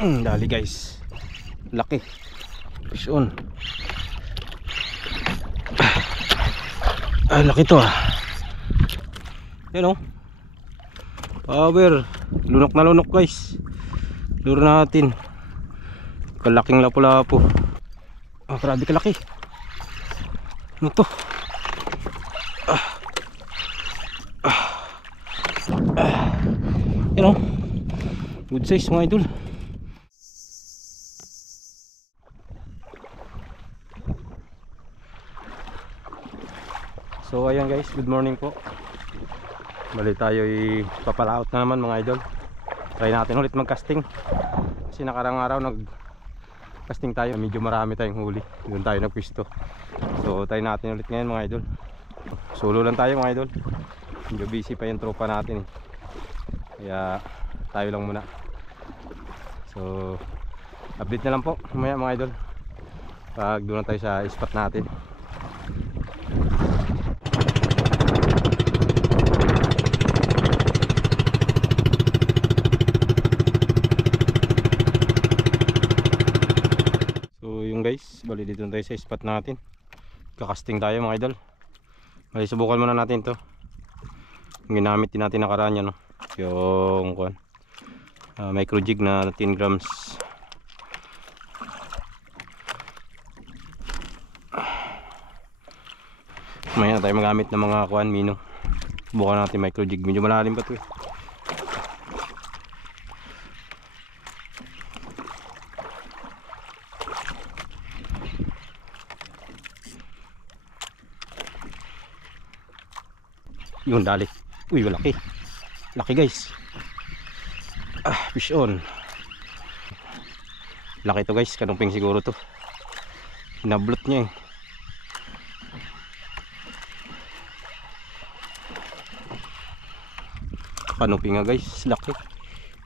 Dali guys, laki fish on. Laki to yan power. Lunok na lunok guys, lure natin. Kalaking lapu-lapu. Grabe kalaki. Ano to? Yan good size mga idol. So ayan guys, good morning po. Bali tayo papalaot na naman mga idol. Try natin ulit mag casting. Kasi nakarang araw nag casting tayo, medyo marami tayong huli. Doon tayo nagpisto. So try natin ulit ngayon mga idol. Solo lang tayo mga idol. Medyo busy pa yung tropa natin kaya tayo lang muna. So update na lang po mamaya mga idol pag doon na tayo sa spot natin. So yung guys, bali dito na tayo sa spot natin. Kakasting tayo mga idol. Bali subukan muna natin to. Yung ginamit din natin nakaraan yan yung micro jig na 10 grams. May na tayo magamit ng mga mino. Subukan natin micro jig, medyo malalim pa to Yun dali. Uy malaki. Laki guys. Fish on. Laki to guys, kanumping siguro to. Hinablot niya Kanumping nga guys, laki.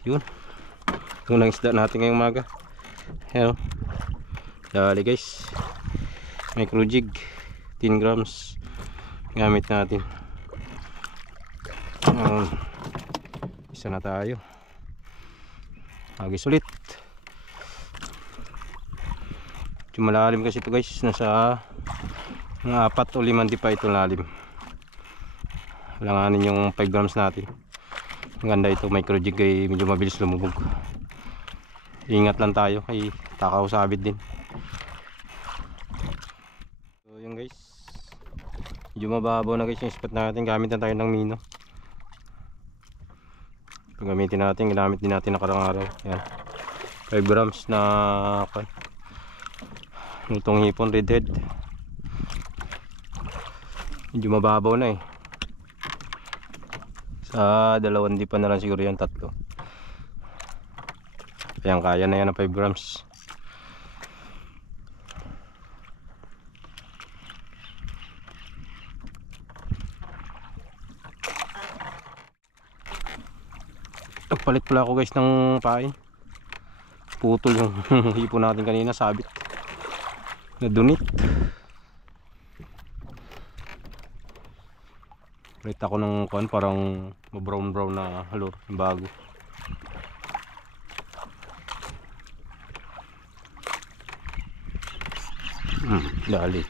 Yun. Unang isda natin ngayong umaga. Ayan dali guys. Micro jig 10 grams gamit natin. Isa na tayo. Lagi sulit. Malalim kasi ito guys, nasa 4 o 5 di pa ito lalim. Langanin yung 5 grams natin. Ang ganda ito, micro jig ay medyo mabilis lumubog. Ingat lang tayo kay takaw sabit din. So yun guys, medyo mababaw na guys yung spot natin. Gamit na tayo ng mino. Gamitin natin, ginamit din natin nakarang araw. Yan, 5 grams na lutong hipon redhead. Medyo mababaw na sa 2 di pa na lang siguro yan, 3. Ayan, kaya na yan ng 5 grams. Nagpalit pala ako guys ng pain. Putol yung hipon natin kanina, sabit na dunit. Palit ako ng parang brown na lure, bago. Dali.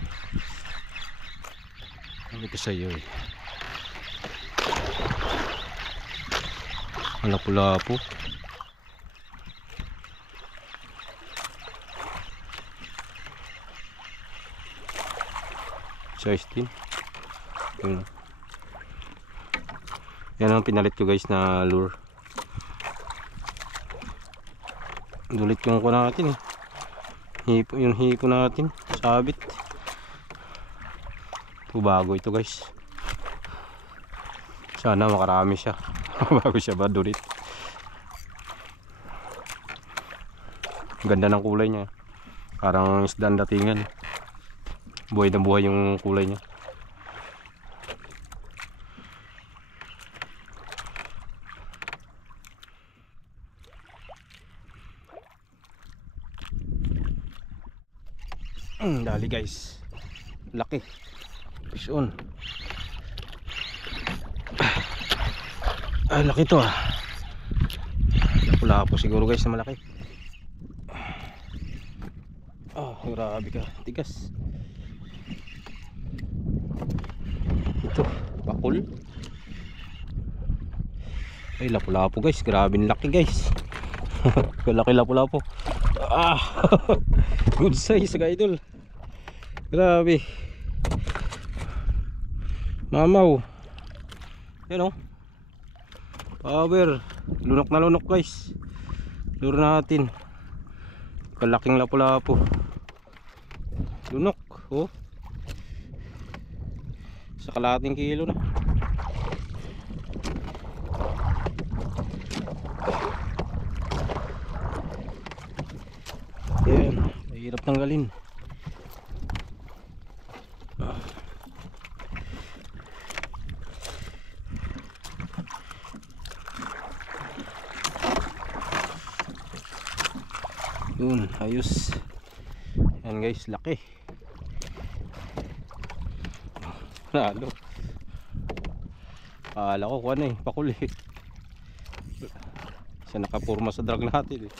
Ano ko sa iyo lapu-lapu. Size 10. Yan ang pinalit ko guys na lure. Dulit yung natin yung hipo natin, sabit. Bago ito guys. Sana makarami siya. Bago siya ba dulit. Ganda ng kulay niya, parang isdang datingan. Buhay na buhay yung kulay niya. Dali guys, laki fish on. Laki to lapu-lapu siguro guys na malaki. Ah, grabe ka, tigas. Ito, bakul. Ay, lapu-lapu guys, grabe laki guys. Kalaki lapu-lapu. Ah, good size ka idol. Grabe. Mamaw. Yan o. Power. Lunok na lunok guys. Lure natin. Kalaking lapu-lapu. Lunok. Oh. Sa kalating kilo na. Ayan. Mahirap tanggalin. Yun, ayos. Yan guys, laki. Lalo. Akala ko kuwan eh, pakuli. Siya nakapurma sa drag natin eh.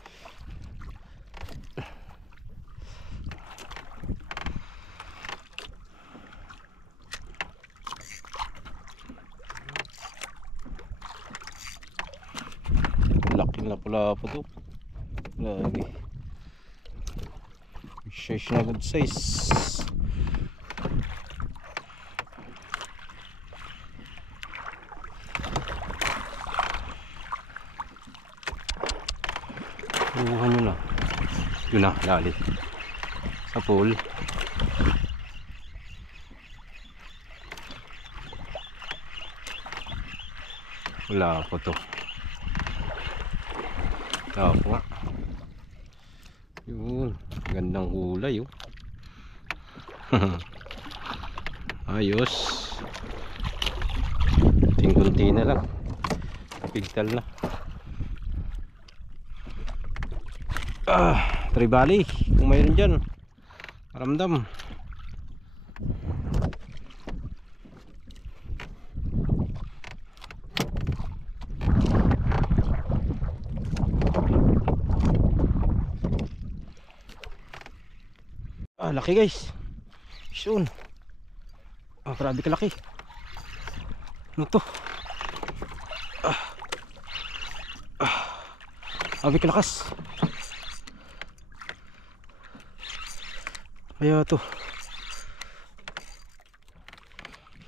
Laking lapu-lapu to. Lagi. Size na good size. Buhan nyo na. Yun na, lali. Sa pool. Wala po to. Wala po nga. Yun. Gandang kulay oh. Ayos. Kunti na lang. Pigtal na. Ah, tribali. Kung mayroon dyan, maramdam. Ah, laki guys. Soon. Ah, grabe ka laki. Ano to? Grabe ka lakas. Kaya to.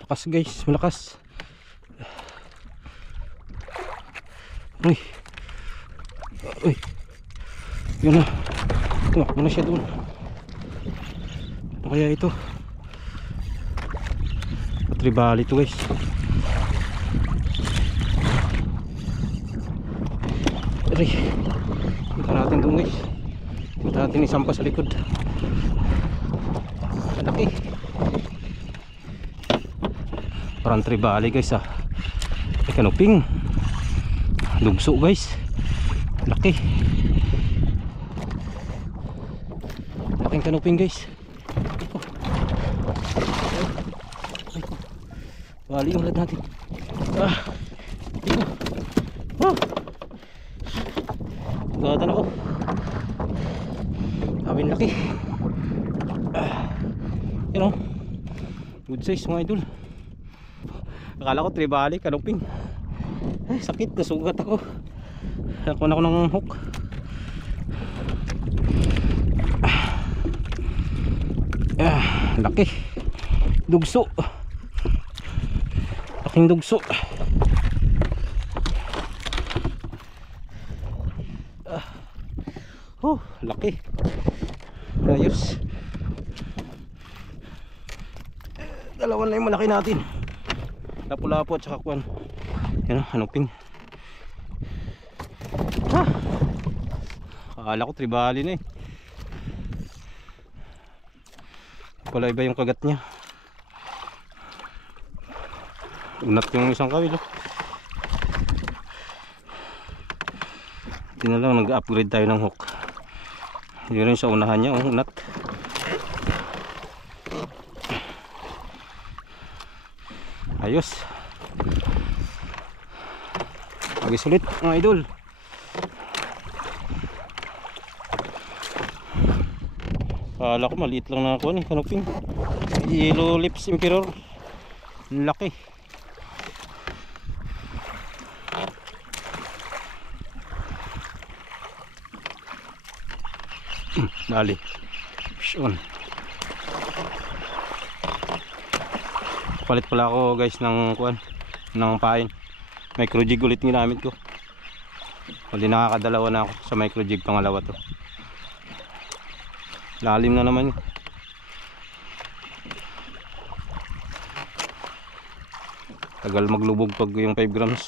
Lakas guys, malakas. Uy. Uy. Yun na. Tumakbo na siya doon. Ano kaya ito? Tribali to guys. Aray. Punta natin doon guys. Punta natin isampa sa likod. Laki. Parang tribali guys ah. May kanuping. Dugso guys. Laki. Laking kanuping guys. Bali yung ulat natin. Ah. Ah. Gatan ako. Abing laki. Ah. You know. Good size mga idol. Akala ko tribali, kanuping. Ay, sakit, nasugat ako. Nakuha ako ng hook. Ah, laki. Dugso. Laking dugso. Oh, laki. Ayos. Dalawa na yung malaki natin. Lapu-lapu at saka kuwan. Yan, hanupin. Ha? Akala ko tribali na eh. Pala iba yung kagat niya. Unat yung isang kawil oh. Hindi na lang nag-upgrade tayo ng hook. Yun rin sa unahan niya oh, unat. Ayos. Pag-isulit mga idol. Kala ko maliit lang na kuha ni kanuping. Yellow lips emperor. Laki. Dali. Shun. Palit pala ako guys ng kuan, ng pain. Micro jig ulit ginamit ko. Hindi nakakadalawa na ako sa micro jig, pangalawa to. Lalim na naman. Tagal maglubog pag yung 5 grams.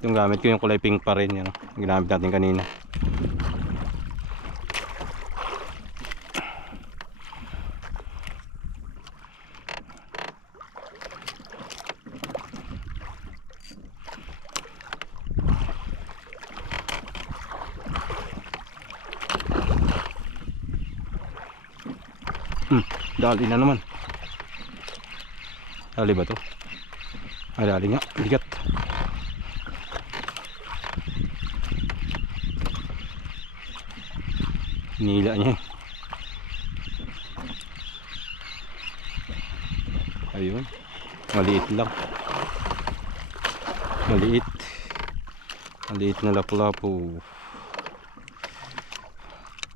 Yung gamit ko yung kulay pink pa rin, yan. Ginamit natin kanina. Dali na naman. Dali ba to? Ay, dali nga, bigat. Nila niya. Ayun, maliit lang. Maliit na lapu-lapu.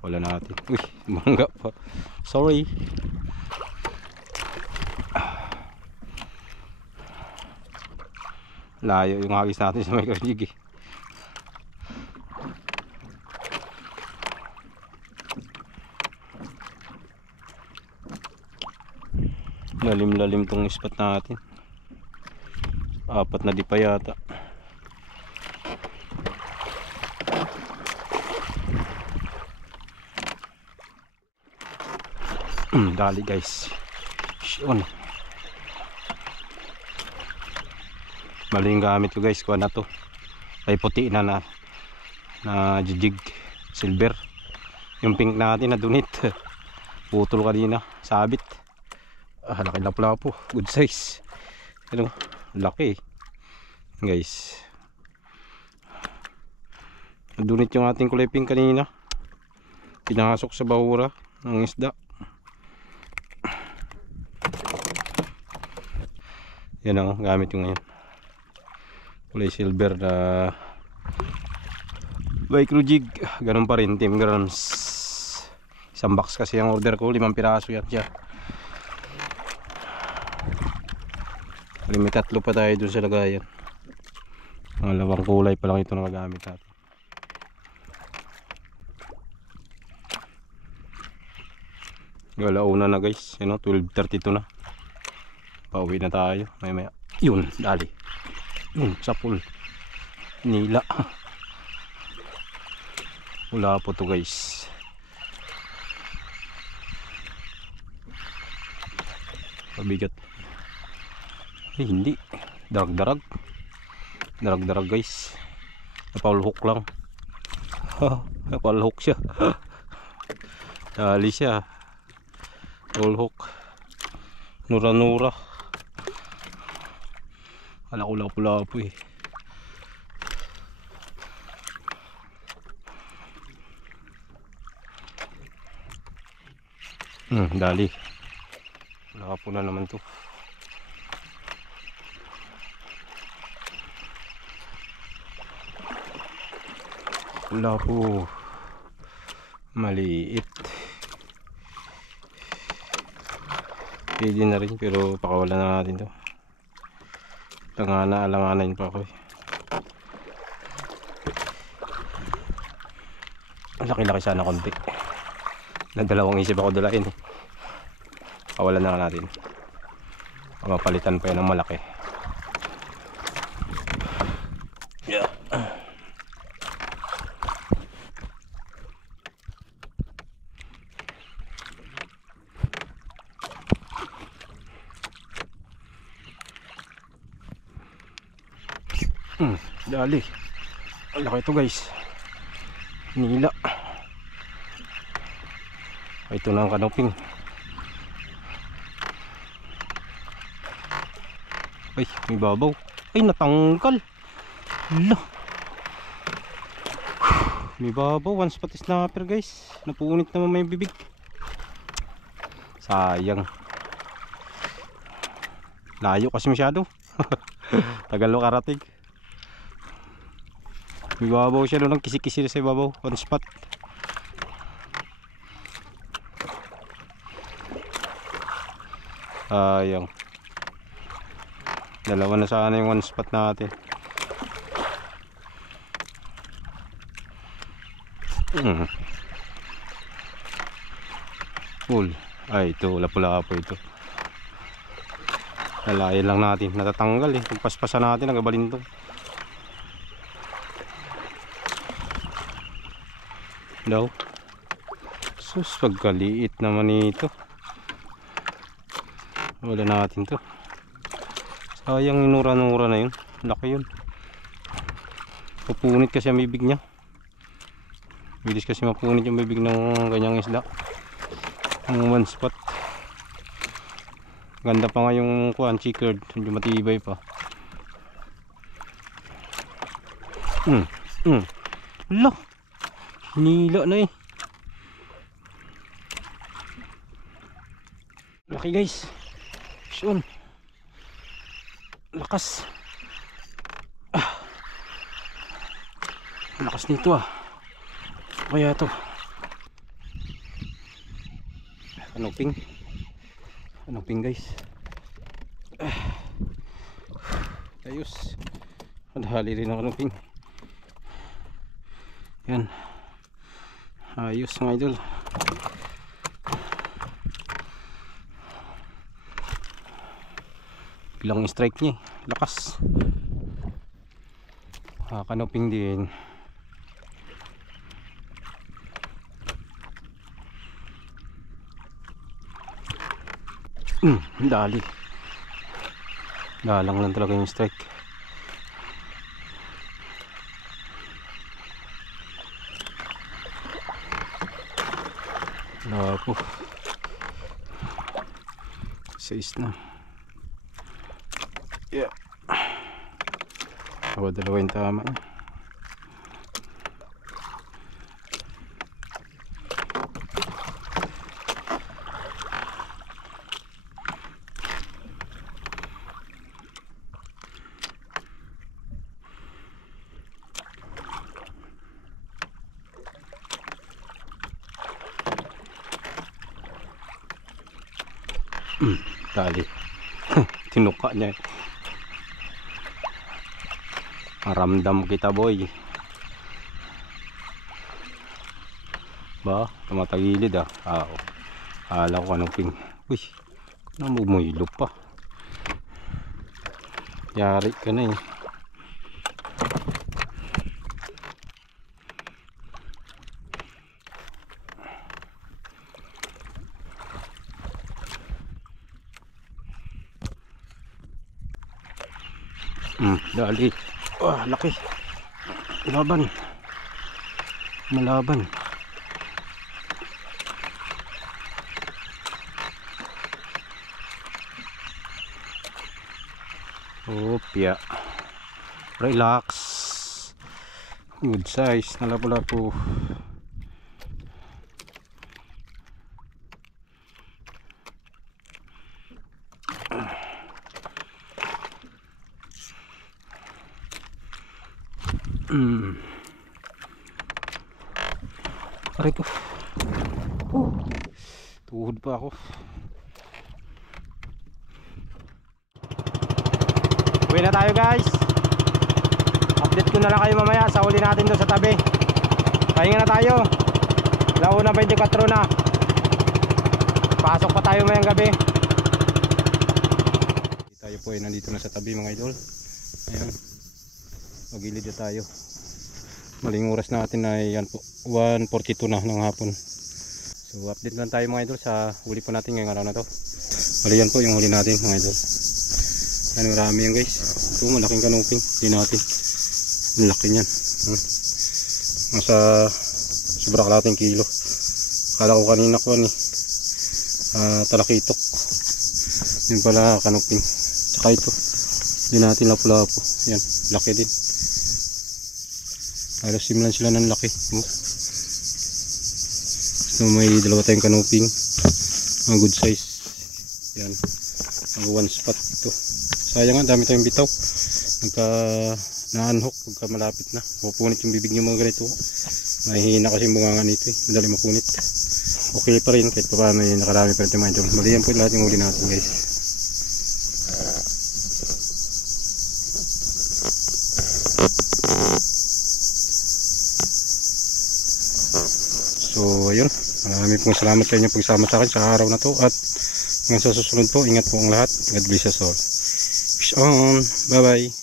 Wala natin. Uy, mangga pa. Sorry. Layo yung hagis natin sa micro jig eh. Lalim tong spot natin. 4 na di pa yata. Dali guys. Shun. Mali yung gamit ko guys, kuha na to. Ay puti na jig silver. Yung pink natin na dunit. Putol kanina, sabit. Laki na pala po, good size. Ano, laki guys. Dunit yung ating kulay pink kanina. Pinasok sa bahura ng isda. Yan ang gamit yung ngayon. Kulay silver na micro jig. Ganun pa rin, 10 grams. Isang box kasi ang order ko, 5 piraso yan siya. May 3 pa tayo dun sa lagayan. Pangalawang kulay pa lang ito na magamit natin. Galauna na guys, 12:32 na. Pauwi na tayo maya. Yun, dali. Sa pool. Nila. Wala po to guys. Pabigat. Hindi. Darag guys. Napalhook lang. Napalhook siya. Dali siya. Palhook. Nura. Wala ko lapu-lapu eh. Dali. Lapu na naman to. Lapu. Maliit. Pwede na rin pero pakawalan na natin to. Alanganin pa ako eh. Laki-laki sana konti. Nadalawang isip ako dalain eh. Pakawalan na natin. Mapalitan pa yan ng malaki. Yeah. Dali. Ang laki ito guys. Nila. Ito na ang kanoping. Ay, may babaw. Ay, natanggal. Hala. May babaw, one spot snapper guys. Napunit naman may bibig. Sayang. Layo kasi masyado. Tagal lo karating. May babaw siya doon, kisi-kisi sa babaw, one spot. Sayang. Dalawa na sana yung one spot natin. Full. Ay, ito, lapula po ito. Lalayan lang natin, natatanggal eh. Pagpaspasan natin, nagabalintong. Daw. Sus, pagkaliit naman ito. Wala natin to. Sayang inura-nura na yun. Laki yun. Pupunit kasi ang bibig niya. Bilis kasi mapunit yung bibig ng ganyang isda. Ang one spot. Ganda pa nga yung kuan, checkered. Medyo matibay pa. Hala, hinila na eh. Laki guys. Yun. Lakas. Lakas nito ah. Kaya to. Kanuping. Kanuping guys. Ayos. Madali rin ang kanuping. Yan. Ayos mga idol. Bilang strike niya. Lakas. Kanuping din. Dali. Dalang lang talaga yung strike. Lapo. 6 na. Yeah. Dalawa yung tama. Dali. Tinuka niya. Maramdam kita boy. Ba, tumatagilid ah. Akala ko anong ping. Uy, namumuylo pa. Yari ka na eh. Dali. Wah, laki. Laban. Malaban. Opya. Relax. Good size na lapu-lapu. Aray ko. Tuhod pa ako. Uwi na tayo guys. Update ko na lang kayo mamaya sa huli natin doon sa tabi. Pahinga na tayo. Launa 24 na. Pasok pa tayo mayang gabi. Tayo po ay nandito na sa tabi mga idol. Ayan. Magilid na tayo. Maling oras natin ay yan po 1:42 na ng hapon. So update lang tayo mga idol sa huli po natin ngayong araw na to. Bali yan po yung huli natin mga idol. Ano, marami yan guys. Ito malaking kanuping. Hindi natin. Ang laki niyan. Nasa sobra kalating kilo. Akala ko kanina ko talakitok. Yun pala kanuping. Tsaka ito. Hindi natin lapu-lapu. Yan. Laki din. Halos simulan sila ng laki. So may dalawa tayong kanuping. Mga good size. Yan. Ang one spot ito. Sayang nga, dami tayong bitaw. Nagka na-unhook pagka malapit na. Pupunit yung bibig niyo mga ganito. Mahihina kasi yung bunganga nito eh. Madali mapunit. Okay pa rin kahit pa paano yung nakarami pa rin mga idol. Mali yan po lahat yung huli natin guys. So ayun, marami pong salamat sa inyo pagsama sa akin sa araw na to. At hanggang sa susunod po, ingat po ang lahat. God bless us all. Peace on. Bye bye.